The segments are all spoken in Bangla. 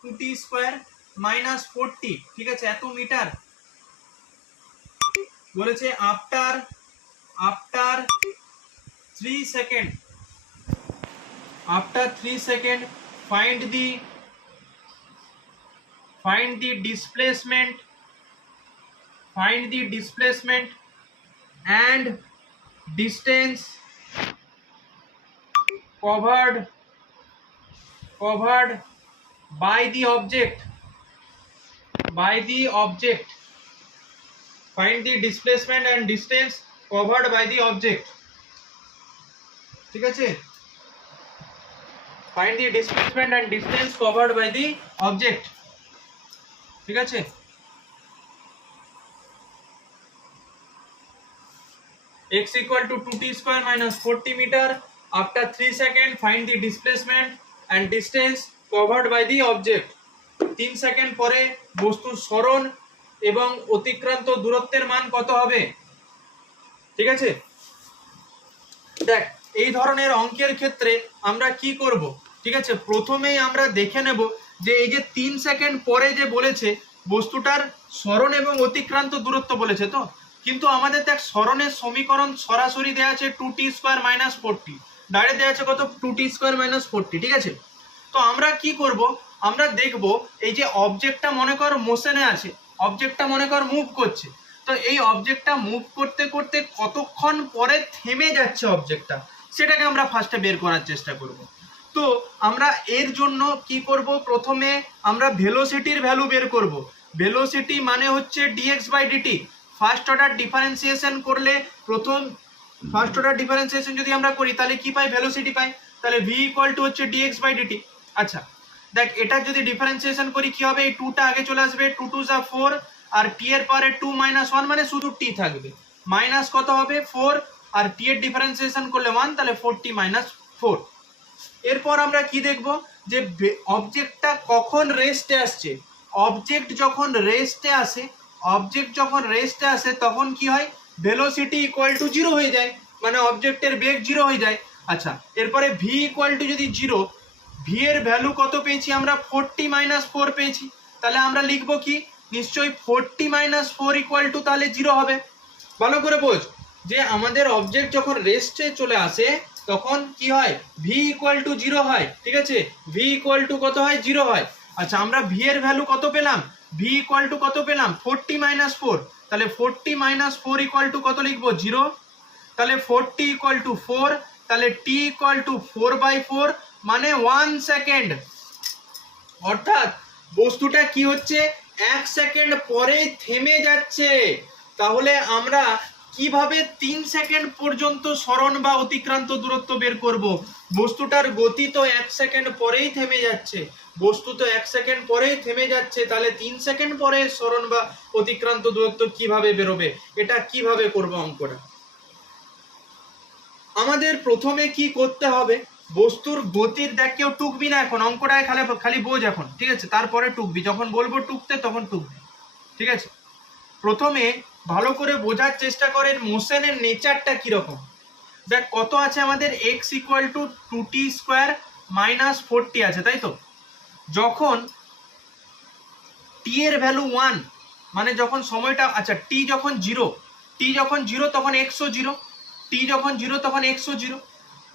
2t স্কয়ার মাইনাস 4t, ঠিক আছে, এত মিটার বলেছে। After 3 second, after 3 seconds find the displacement and distance covered by the object. Find the displacement and distance covered by the object, ঠিক আছে। Find the displacement and distance covered by the object, ঠিক আছে। x equal to 2t square minus 40 meter. After 3 seconds find the displacement and distance covered by the object. 3 second পরে বস্তুর সরণ এবং অতিক্রান্ত দূরত্বের মান কত হবে, ঠিক আছে। দেখ, এই ধরনের অঙ্কের ক্ষেত্রে আমরা কি করব, ঠিক আছে। প্রথমেই আমরা দেখে নেব যে এই যে 3 সেকেন্ড পরে যে বলেছে বস্তুটার সরণ এবং অতিক্রান্ত দূরত্ব বলেছে, তো কিন্তু আমাদের দেখ সরণের সমীকরণ সরাসরি দেওয়া আছে 2t square minus 4t, direct দেওয়া আছে কত 2t স্কয়ার মাইনাস 4t, ঠিক আছে। তো আমরা কি করব, আমরা দেখব এই যে অবজেক্টটা মনে কর মোশনে আছে, অবজেক্টটা মনে কর মুভ করছে, তো এই অবজেক্টটা মুভ করতে করতে কতক্ষণ পরে থেমে যাচ্ছে অবজেক্টটা, সেটাকে আমরা ফার্স্টে বের করার চেষ্টা করব। তো আমরা এর জন্য কি করব, প্রথমে আমরা ভেলোসিটির ভ্যালু বের করব। ভেলোসিটি মানে হচ্ছে dx by dt। First order differentiation করলে, ফার্স্ট অর্ডার ডিফারেন্সিয়েশন যদি আমরা করি তাহলে কি পাই, ভেলোসিটি পাই। তাহলে v ইকুয়াল টু হচ্ছে dx বাই dt। আচ্ছা দেখ, এটা যদি ডিফারেন্সিয়েশন করি কি হবে, এই 2টা আগে চলে আসবে, 2 2 যা 4 আর t এর পাওয়ারে 2 - 1 মানে শুধু t থাকবে, মাইনাস কত হবে 4 আর t এর ডিফারেন্সিয়েশন করলে 1, তাহলে 4t - 4। এরপর আমরা কি দেখব যে অবজেক্টটা কখন রেস্টে আসছে। অবজেক্ট যখন রেস্টে আসে তখন কি হয়, ভেলোসিটি ইকুয়াল টু 0 হয়ে যায়, মানে অবজেক্টের বেগ 0 হয়ে যায়। আচ্ছা, এরপরে v ইকুয়াল টু যদি 0, v এর ভ্যালু কত পেয়েছি আমরা, 40 - 4 পেয়েছি। তাহলে আমরা লিখবো কি, নিশ্চয়ই 40 - 4 ইকুয়াল টু তাহলে 0 হবে। ভালো করে বোঝ যে আমাদের অবজেক্ট যখন রেস্টে চলে আসে তখন কি হয়, v ইকুয়াল টু 0 হয়, ঠিক আছে। v ইকুয়াল টু কত হয়, 0 হয়। আচ্ছা, আমরা v এর ভ্যালু কত পেলাম, v ইকুয়াল টু কত পেলাম, 40 - 4। তাহলে 40 - 4 ইকুয়াল টু কত লিখবো, 0। তাহলে 40 ইকুয়াল টু 4, তাহলে t ইকুয়াল টু 4/4 মানে 1 সেকেন্ড। অর্থাৎ বস্তুটা কি হচ্ছে, 1 সেকেন্ড পরে থেমে যাচ্ছে। তাহলে আমরা কিভাবে 3 সেকেন্ড পর্যন্ত সরণ বা অতিক্রান্ত দূরত্ব বের করব। বস্তুটার গতি তো 1 সেকেন্ড পরেই থেমে যাচ্ছে, তাহলে 3 সেকেন্ড পরে সরণ বা অতিক্রান্ত দূরত্ব কিভাবে বেরোবে, এটা কিভাবে করব অঙ্কটা। আমাদের প্রথমে কি করতে হবে, বস্তুর গতির, দেখ কেউ টুকবি না এখন, অঙ্কটায় খালি বোঝ এখন, ঠিক আছে, তারপরে টুকবি, যখন বলবো টুকতে তখন টুকবি, ঠিক আছে। প্রথমে ভালো করে বোঝার চেষ্টা করেন মোশনের নেচারটা কিরকম। দেখ কত আছে আমাদের, x equal to 2t square minus 4t আছে, তাই তো। যখন t এর ভ্যালু 1, মানে যখন সময়টা, আচ্ছা t যখন 0 তখন x ও 0, t যখন 0 তখন x ও 0।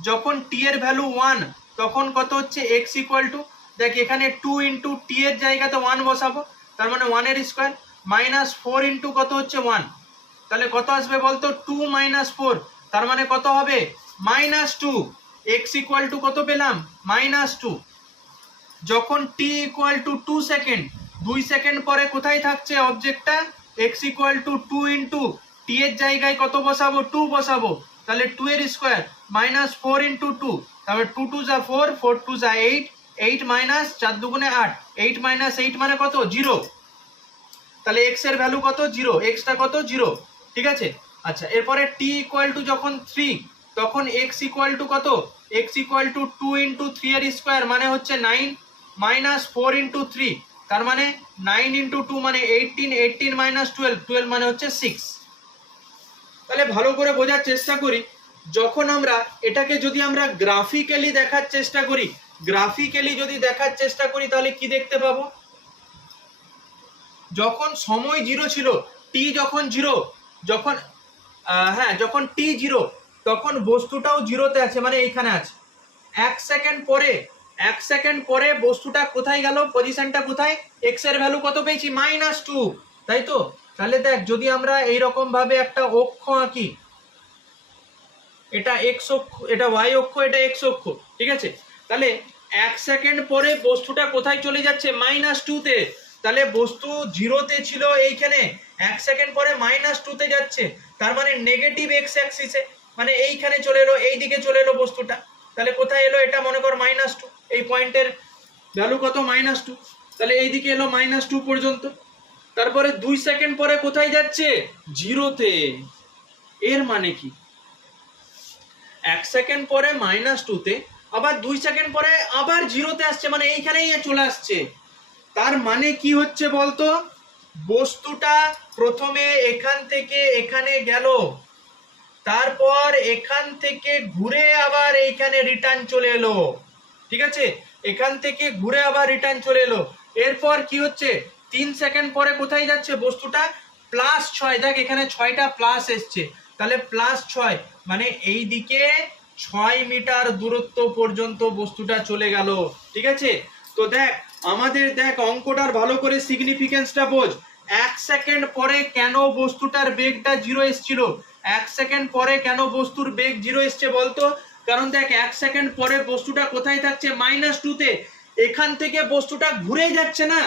যখন t এর ভ্যালু 1 তখন কত হচ্ছে, x ইকুয়াল টু, দেখ এখানে 2 ইন্টু t এর জায়গাতে 1 বসাবো, তার মানে 1 এর স্কোয়ার, মাইনাস 4 ইন্টু কত হচ্ছে 1, তাহলে কত আসবে বলতো, 2 - 4, তার মানে কত হবে, -2। x ইকুয়াল টু কত পেলাম, -2। যখন t equal to 2 second, 2 second পরে কোথায় থাকছে অবজেক্টটা, x equal to 2 into t এর জায়গায় কত বসাবো, 2 বসাবো, তাহলে 2 এর স্কোয়ার, -4 ইন্টু 2, তারপরে 2 2 যা 4, 4 2 যা 8, 8 মাইনাস 4 দুগুণে 8, 8 - 8 মানে কত, 0। তাহলে x এর ভ্যালু কত, 0, x-টা কত, 0, ঠিক আছে। আচ্ছা, এরপরে t ইকুয়াল টু যখন 3, তখন x ইকুয়াল টু কত, x ইকুয়াল টু 2 ইন্টু 3 এর স্কোয়ার মানে হচ্ছে 9, মাইনাস 4 ইন্টু 3, তার মানে 9 ইন্টু 2 মানে 18, 18 মাইনাস 12, 12 মানে হচ্ছে 6। তাহলে ভালো করে বোঝার চেষ্টা করি, যখন আমরা এটাকে যদি আমরা গ্রাফিক্যালি দেখার চেষ্টা করি, গ্রাফিক্যালি যদি দেখার চেষ্টা করি তাহলে কি দেখতে পাবো, যখন সময় জিরো ছিল, টি যখন জিরো, যখন হ্যাঁ যখন টি জিরো তখন বস্তুটাও জিরোতে আছে, মানে এইখানে আছে। 1 সেকেন্ড পরে বস্তুটা কোথায় গেল, পজিশনটা কোথায়, এক্স এর ভ্যালু কত পেয়েছি, -2, তাই তো। তাহলে দেখ যদি আমরা এইরকম ভাবে একটা অক্ষ আঁকি, এটা এক্স অক্ষ, এটা ওয়াই অক্ষ, এটা এক্স অক্ষ, ঠিক আছে। তাহলে 1 সেকেন্ড পরে বস্তুটা কোথায় চলে যাচ্ছে, -2তে। তাহলে বস্তু জিরোতে ছিল এইখানে, 1 সেকেন্ড পরে -2তে যাচ্ছে, তার মানে নেগেটিভ এক্স অ্যাক্সিসে, মানে এইখানে চলে এলো, এই দিকে চলে এলো বস্তুটা। তাহলে কোথায় এলো, এটা মনে কর -2, এই পয়েন্টের ভ্যালু কত, -2, তাহলে এই দিকে এলো -2 পর্যন্ত। তারপরে 2 সেকেন্ড পরে কোথায় যাচ্ছে, জিরোতে। এর মানে কি, 1 সেকেন্ড পরে -2তে, আবার 2 সেকেন্ড পরে আবার জিরোতে আসছে, মানে এইখানেই চলে আসছে। তার মানে কি হচ্ছে বলতো, বস্তুটা প্রথমে এখান থেকে এখানে গেল, তারপর এখান থেকে ঘুরে আবার এইখানে রিটার্ন চলে এলো, ঠিক আছে, এখান থেকে ঘুরে আবার রিটার্ন চলে এলো। এরপর কি হচ্ছে, 3 সেকেন্ড পরে কোথায় যাচ্ছে বস্তুটা, +6, দেখ এখানে 6টা প্লাস এসছে, তাহলে +6, মানে এই দিকে 6 মিটার দূরত্ব পর্যন্ত বস্তুটা চলে গেল, ঠিক আছে। তো দেখ আমাদের, দেখ অঙ্কটার ভালো করে সিগনিফিকেন্সটা বোঝ। 1 সেকেন্ড পরে কেন বস্তুটার বেগটা জিরো এসছিল, 1 সেকেন্ড পরে কেন বস্তুর বেগ জিরো এসছে বলতো, কারণ দেখ 1 সেকেন্ড পরে বস্তুটা কোথায় থাকছে, -2তে, এখান থেকে বস্তুটা ঘুরে যাচ্ছে না,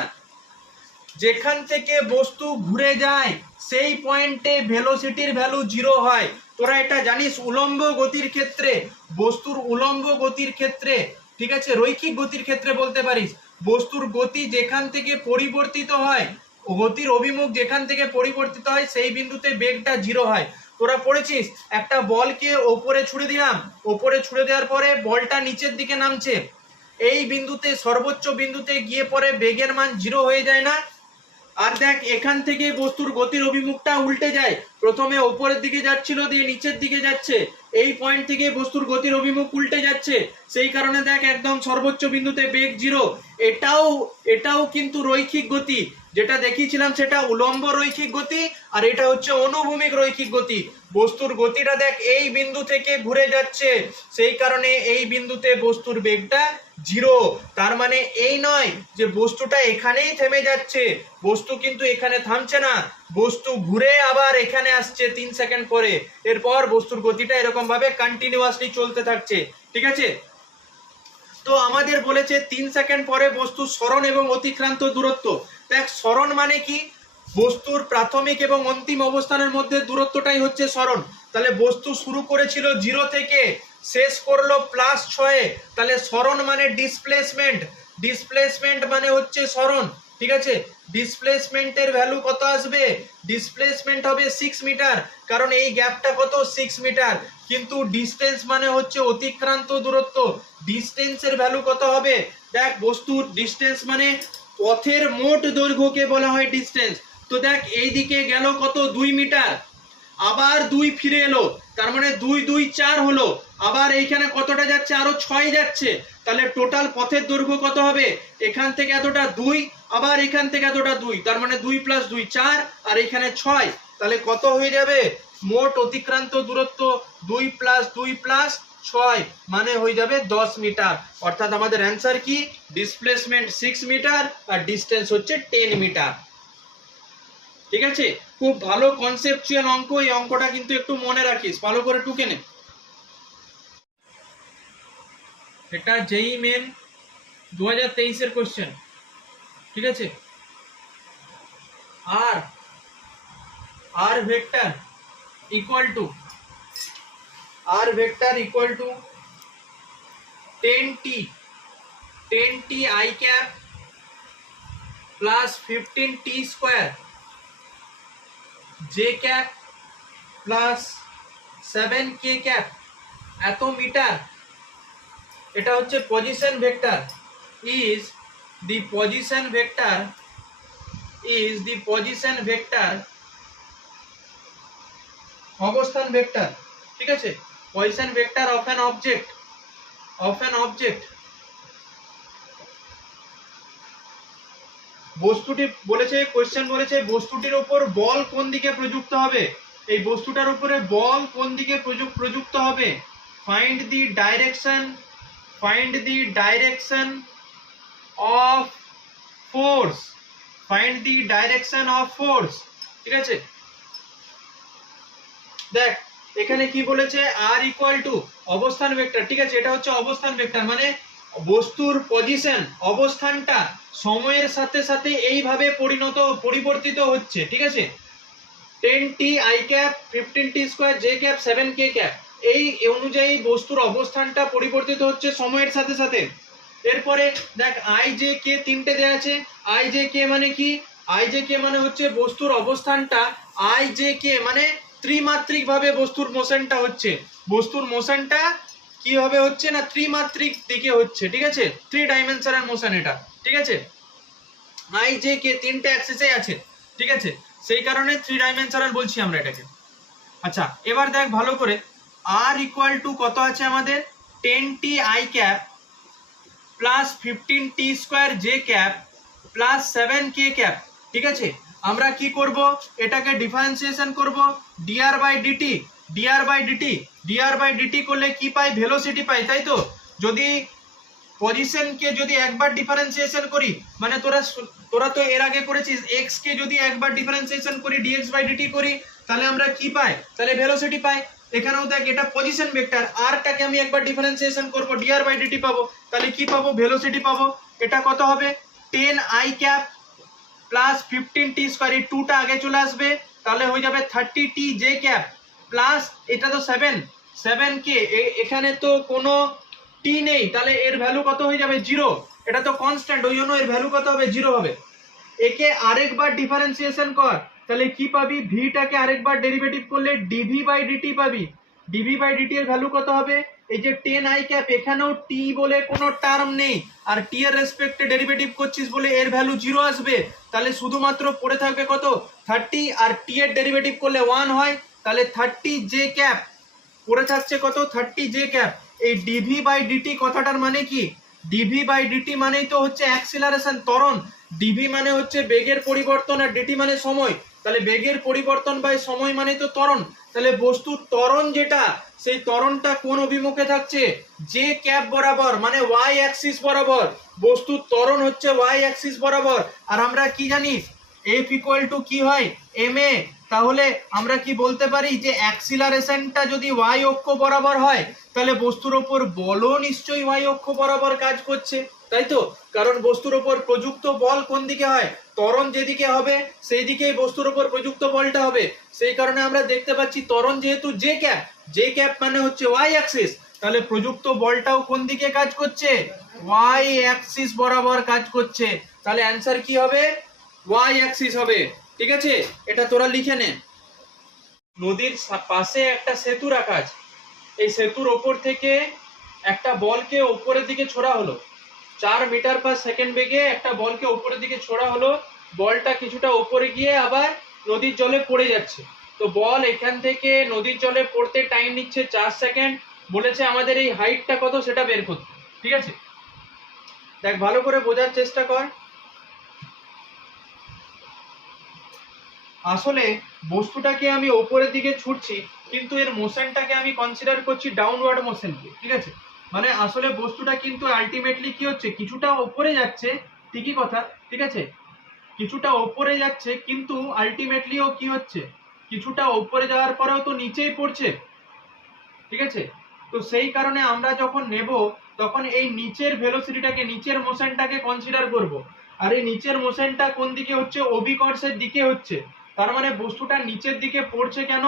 যেখান থেকে বস্তু ঘুরে যায় সেই পয়েন্টে ভেলোসিটির ভ্যালু জিরো হয়। তোরা এটা জানিস, উলম্ব গতির ক্ষেত্রে, বস্তুর উলম্ব গতির ক্ষেত্রে, ঠিক আছে, রৈখিক গতির ক্ষেত্রে বলতে পারিস, বস্তুর গতি যেখান থেকে পরিবর্তিত হয়, গতির অভিমুখ যেখান থেকে পরিবর্তিত হয় সেই বিন্দুতে বেগটা জিরো হয়। তোরা পড়েছিস, একটা বলকে ওপরে ছুড়ে দিলাম, ওপরে ছুড়ে দেওয়ার পরে বলটা নিচের দিকে নামছে, এই বিন্দুতে সর্বোচ্চ বিন্দুতে গিয়ে পরে বেগের মান জিরো হয়ে যায় না। আর দেখ এখান থেকে বস্তুর গতির অভিমুখটা উল্টে যায়, প্রথমে উপরের দিকে যাচ্ছিল দিয়ে নিচের দিকে যাচ্ছে, এই পয়েন্ট থেকে বস্তুর গতির অভিমুখ উল্টে যাচ্ছে, সেই কারণে দেখ একদম সর্বোচ্চ বিন্দুতে বেগ জিরো। এটাও কিন্তু রৈখিক গতি, যেটা দেখিয়েছিলাম সেটা উলম্ব রৈখিক গতি, আর এটা হচ্ছে অনুভূমিক রৈখিক গতি। বস্তুর গতিটা দেখ এই বিন্দু থেকে ঘুরে যাচ্ছে, সেই কারণে এই বিন্দুতে বস্তুর বেগটা জিরো। তার মানে এই নয় যে বস্তুটা এখানেই থেমে যাচ্ছে, বস্তু কিন্তু এখানে থামছে না, বস্তু ঘুরে আবার এখানে আসছে 3 সেকেন্ড পরে, এরপর বস্তুর গতিটা এরকম ভাবে কন্টিনিউয়াসলি চলতে থাকছে, ঠিক আছে। তো আমাদের বলেছে 3 সেকেন্ড পরে বস্তুর সরণ এবং অতিক্রান্ত দূরত্ব। দেখ সরণ মানে কি, বস্তুর প্রাথমিক এবং অন্তিম অবস্থানের মধ্যে দূরত্বটাই হচ্ছে সরণ। তাহলে বস্তু শুরু করেছিল 0 থেকে, শেষ করলো +6, তাহলে সরণ মানে ডিসপ্লেসমেন্ট, ডিসপ্লেসমেন্ট মানে হচ্ছে সরণ, ঠিক আছে। ডিসপ্লেসমেন্টের ভ্যালু কত আসবে, ডিসপ্লেসমেন্ট হবে 6 মিটার, কারণ এই গ্যাপটা কত, 6 মিটার। কিন্তু ডিসটেন্স মানে হচ্ছে অতিক্রান্ত দূরত্ব, ডিসটেন্সের ভ্যালু কত হবে, দেখ বস্তুর ডিসটেন্স মানে পথের মোট দৈর্ঘ্যকে বলা হয় ডিসটেন্স। তো দেখ এই দিকে গেল কত, 2 মিটার, আবার 2 ফিরে এলো, তার মানে 2 2 4 হলো, আবার এইখানে কতটা যাচ্ছে, আরো 6 যাচ্ছে, তাহলে টোটাল পথের দৈর্ঘ্য কত হবে, এখান থেকে এতটা 2, আবার এখান থেকে এতটা 2, তার মানে 2 + 2 4, আর এখানে 6, তাহলে কত হয়ে যাবে, মোট অতিক্রান্ত দূরত্ব 2 + 2 + 6 মানে হয়ে যাবে 10 মিটার। অর্থাৎ আমাদের অ্যান্সার কি, ডিসপ্লেসমেন্ট 6 মিটার আর ডিসটেন্স হচ্ছে 10 মিটার, ঠিক আছে। খুব ভালো কনসেপচুয়াল অঙ্ক, এই অঙ্কটা কিন্তু একটু মনে রাখিস, ভালো করে টুকে নে। এটা যেই মেন 2023 এর কোশ্চেন, ঠিক আছে। আর আর vector equal to 10t I cap plus 15t square j cap plus 7k cap এত মিটার, এটা হচ্ছে position vector, is the position vector অবস্থান ভেক্টর, ঠিক আছে, position vector of an object বস্তুটি বলেছে, কোশ্চেন বলেছে বস্তুটির উপর বল কোন দিকে প্রযুক্ত হবে, এই বস্তুটার উপরে বল কোন দিকে প্রযুক্ত হবে। Find the direction of force, find the direction of force. ঠিক আছে, দেখ এখানে কি বলেছে, আর ইকুয়াল টু অবস্থান ভেক্টর। ঠিক আছে, এটা হচ্ছে অবস্থান ভেক্টর, মানে বস্তুর পজিশন, অবস্থানটা সময়ের সাথে সাথে এইভাবে পরিবর্তিত হচ্ছে। ঠিক আছে, 10t i cap, 15t square j cap, 7k cap, এই অনুযায়ী বস্তুর অবস্থানটা পরিবর্তিত হচ্ছে সময়ের সাথে সাথে। এরপরে দেখ i j k তিনটে দেয়া আছে। i j k মানে কি, i j k মানে হচ্ছে বস্তুর অবস্থানটা, i j k মানে ত্রিমাত্রিক ভাবে বস্তুর মোশনটা হচ্ছে, বস্তুর মোশনটা কি ভাবে হচ্ছে না, ত্রিমাত্রিক দিকে হচ্ছে। ঠিক আছে, 3 ডাইমেনশনাল মোশন এটা। ঠিক আছে, i j k তিনটে অ্যাক্সিসে আছে। ঠিক আছে, সেই কারণে 3 ডাইমেনশনাল বলছি আমরা এটাকে। আচ্ছা, এবার দেখ ভালো করে, r ইকুয়াল টু কত আছে আমাদের, 10t i cap plus 15t square j cap plus 7k cap. ঠিক আছে, আমরা কি করব, এটাকে ডিফারেন্সিয়েশন করব, dr বাই dt করলে কি পাই, ভেলোসিটি পাই, তাই তো। যদি পজিশনকে যদি একবার ডিফারেন্সিয়েশন করি, মানে তোরা তো এর আগে করেছিস, x কে যদি একবার ডিফারেন্সিয়েশন করি dx বাই dt করি, তাহলে আমরা কি পাই, তাহলে ভেলোসিটি পাই। এখানেও দেখ এটা পজিশন ভেক্টর, r টাকে আমি একবার ডিফারেন্সিয়েশন করব, dr বাই dt পাবো, তাহলে কি পাবো, ভেলোসিটি পাবো। এটা কত হবে, 10 i cap plus 15t square, এই 2টা আগে চলে আসবে, তাহলে হয়ে যাবে 30t j ক্যাপ প্লাস এটা তো 7k, এখানে তো কোনো টি নেই, তাহলে এর ভ্যালু কত হয়ে যাবে, 0। এটা তো কনস্ট্যান্ট, ওই জন্য এর ভ্যালু কত হবে, 0 হবে। একে আরেকবার ডিফারেন্সিয়েশন কর, তাহলে কি পাবি, ভিটাকে আরেকবার ডেরিভেটিভ করলে dv বাই dt পাবি। dv বাই dt এর ভ্যালু কত হবে, এই যে 10 i ক্যাপ, এখানেও t বলে কোনো টার্ম নেই, আর t এর রেসপেক্টে ডেরিভেটিভ করছিস বলে এর ভ্যালু 0 আসবে, তাহলে শুধুমাত্র পড়ে থাকবে কত, 30, আর t এর ডেরিভেটিভ করলে 1 হয়, তাহলে 30 j ক্যাপ পড়ে থাকছে কত, 30 j ক্যাপ। এই dv বাই dt কথাটার মানে কি, dv বাই dt মানেই তো হচ্ছে অ্যাক্সিলারেশন, ত্বরণ। dv মানে হচ্ছে বেগের পরিবর্তন, আর dt মানে সময়, তাহলে বেগের পরিবর্তন বাই সময় মানে তো ত্বরণ। তাহলে বস্তুর ত্বরণ যেটা, সেই ত্বরণটা কোন অভিমুখে থাকছে, যে ক্যাপ বরাবর, মানে y অ্যাক্সিস বরাবর, বস্তুর ত্বরণ হচ্ছে y অ্যাক্সিস বরাবর। আর আমরা কি জানি, f ইকুয়াল টু কি হয়, ma, তাহলে আমরা কি বলতে পারি যে অ্যাক্সিলারেশনটা যদি y অক্ষ বরাবর হয়, তাহলে বস্তুর ওপর বলও নিশ্চয়ই y অক্ষ বরাবর কাজ করছে, তাই তো। কারণ বস্তুর ওপর প্রযুক্ত বল কোন দিকে হয়, ত্বরণ যেদিকে হবে সেই দিকেই বস্তুর ওপর প্রযুক্ত বলটা হবে। সেই কারণে আমরা দেখতে পাচ্ছি ত্বরণ যেহেতু j ক্যাপ মানে হচ্ছে y অ্যাক্সিস, তাহলে প্রযুক্ত বলটাও কোন দিকে কাজ করছে, y অ্যাক্সিস বরাবর কাজ করছে, তাহলে অ্যানসার কি হবে, y অ্যাক্সিস হবে। ঠিক আছে, এটা তোরা লিখে নে। নদীর পাশে একটা সেতু রাখা আছে, এই সেতুর ওপর থেকে একটা বলকে উপরের দিকে ছোড়া হলো, 4 মিটার পার সেকেন্ড বেগে একটা বলকে উপরের দিকে ছোড়া হলো, বলটা কিছুটা উপরে গিয়ে আবার নদীর জলে পড়ে যাচ্ছে। তো বল এখান থেকে নদীর জলে পড়তে টাইম নিচ্ছে 4 সেকেন্ড, বলেছে আমাদের এই হাইটটা কত সেটা বের করতে। ঠিক আছে, দেখ ভালো করে বোঝার চেষ্টা কর। আসলে বস্তুটাকে আমি উপরের দিকে ছুটছি, কিন্তু এর মোশনটাকে আমি কনসিডার করছি ডাউনওয়ার্ড মোশনকে। ঠিক আছে, মানে আসলে বস্তুটা কিন্তু আলটিমেটলি কি হচ্ছে, কিছুটা উপরে যাচ্ছে, ঠিকই কথা। ঠিক আছে, কিছুটা উপরে যাচ্ছে, কিন্তু আলটিমেটলি ও কি হচ্ছে, কিছুটা উপরে যাওয়ার পরেও তো নিচেই পড়ছে। ঠিক আছে, তো সেই কারণে আমরা যখন নেব, তখন এই নিচের ভেলোসিটিটাকে, নিচের মোশনটাকে কনসিডার করব। আর এই নিচের মোশনটা কোন দিকে হচ্ছে, অভিকর্ষের দিকে হচ্ছে। তার মানে বস্তুটা নিচের দিকে পড়ছে কেন,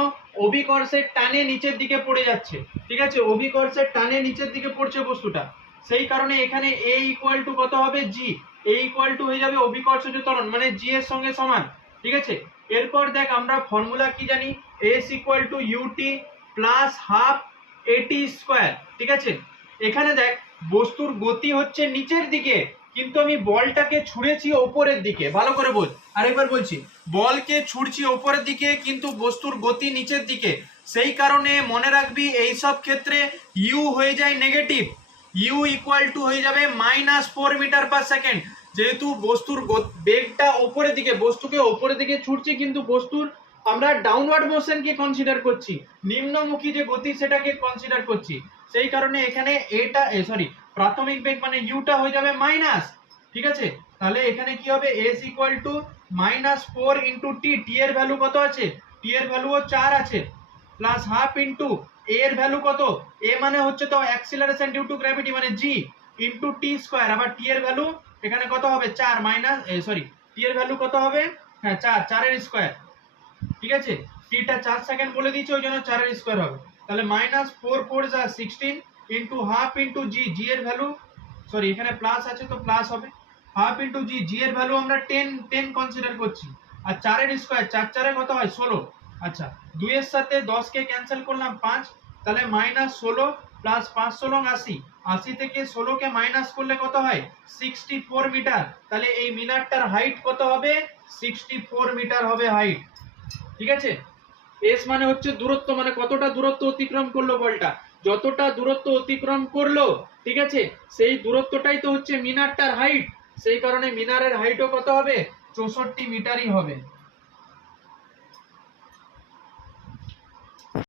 অভিকর্ষের টানে নিচের দিকে পড়ে যাচ্ছে। ঠিক আছে, অভিকর্ষের টানে নিচের দিকে পড়ছে বস্তুটা, সেই কারণে এখানে a ইকুয়াল টু কত হবে, g, a ইকুয়াল টু হয়ে যাবে অভিকর্ষজ ত্বরণ, মানে g এর সঙ্গে সমান। ঠিক আছে, এরপর দেখ আমরা ফর্মুলা কি জানি, s equal to ut plus half at square. ঠিক আছে, এখানে দেখ বস্তুর গতি হচ্ছে নিচের দিকে, কিন্তু আমি বলটাকে ছুঁড়েছি ওপরের দিকে, ভালো করে বোঝ। আরেকবার বলছি, বলকে ছুঁড়ছি ওপরের দিকে, কিন্তু বস্তুর গতি নিচের দিকে। সেই কারণে মনে রাখবি এই সব ক্ষেত্রে u হয়ে যায় নেগেটিভ, u ইকুয়াল টু হয়ে যাবে -4 মিটার পার সেকেন্ড। যেহেতু বস্তুর বেগটা ওপরের দিকে, বস্তুকে ওপরের দিকে ছুটছে, কিন্তু বস্তুর আমরা ডাউনওয়ার্ড মোশনকে কনসিডার করছি, নিম্নমুখী যে গতি সেটাকে কনসিডার করছি, সেই কারণে এখানে এটা প্রাথমিক বেগ মানে ইউটা হয়ে যাবে মাইনাস। ঠিক আছে, তাহলে এখানে কি হবে, s equal to -4 into T, টি এর ভ্যালু কত আছে, টি এর ভ্যালুও 4 আছে, প্লাস হাফ ইন্টু এ এর ভ্যালু কত, এ মানে হচ্ছে তো অ্যাক্সিলারেশন ডিউ টু গ্র্যাভিটি মানে জি, ইন্টু টি স্কয়ার, আবার টি এর ভ্যালু এখানে কত হবে 4 মাইনাস টি এর ভ্যালু কত হবে, হ্যাঁ 4, 4 এর স্কয়ার। ঠিক আছে, টিটা 4 সেকেন্ড বলে দিয়েছে, ওই জন্য 4 এর স্কয়ার হবে, তাহলে -4 4 যা 16 ইন্টু হাফ ইন্টু জি, জি এর ভ্যালু এখানে প্লাস আছে তো প্লাস হবে, হাফ ইন্টু জি, জি এর ভ্যালু আমরা 10 10 কনসিডার করছি, আর 4 এর স্কয়ার 4 4 এ কত হয় 16। আচ্ছা, 2 এর সাথে 10 কে ক্যান্সেল করলাম 5, তাহলে -16 প্লাস 5 16 80, 80 থেকে 16 কে মাইনাস করলে কত হয় 64 মিটার, তাহলে এই মিনারটার হাইট কত হবে 64 মিটার হবে হাইট। ঠিক আছে, এস মানে হচ্ছে দূরত্ব, মানে কতটা দূরত্ব অতিক্রম করলো বলটা, যতটা দূরত্ব অতিক্রম করলো, ঠিক আছে, সেই দূরত্বটাই তো হচ্ছে মিনারটার হাইট, সেই কারণে মিনারের হাইটও কত হবে 64 মিটারই হবে।